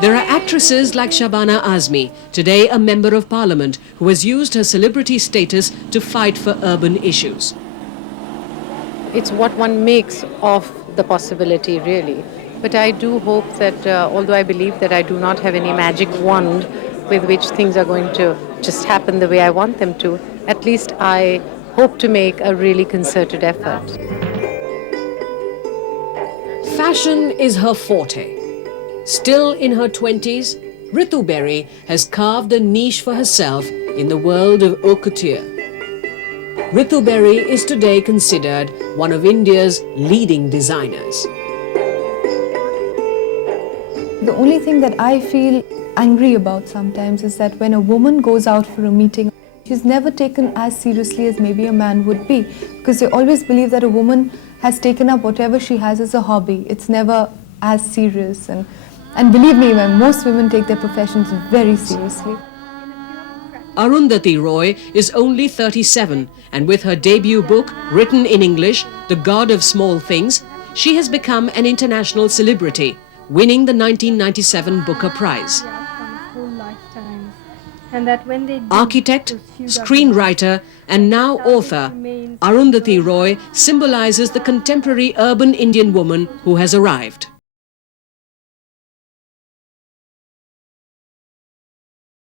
There are actresses like Shabana Azmi, today a member of parliament, who has used her celebrity status to fight for urban issues. It's what one makes of the possibility, really. But I do hope that, although I believe that I do not have any magic wand with which things are going to just happen the way I want them to, at least I hope to make a really concerted effort. Fashion is her forte. Still in her 20s, Ritu Berry has carved a niche for herself in the world of haute couture. Ritu Berry is today considered one of India's leading designers. The only thing that I feel angry about sometimes is that when a woman goes out for a meeting, she's never taken as seriously as maybe a man would be, because they always believe that a woman has taken up whatever she has as a hobby. It's never as serious, and believe me, most women take their professions very seriously. Arundhati Roy is only 37, and with her debut book, written in English, The God of Small Things, she has become an international celebrity, winning the 1997 Booker Prize. Architect, screenwriter, and now author, Arundhati Roy symbolizes the contemporary urban Indian woman who has arrived.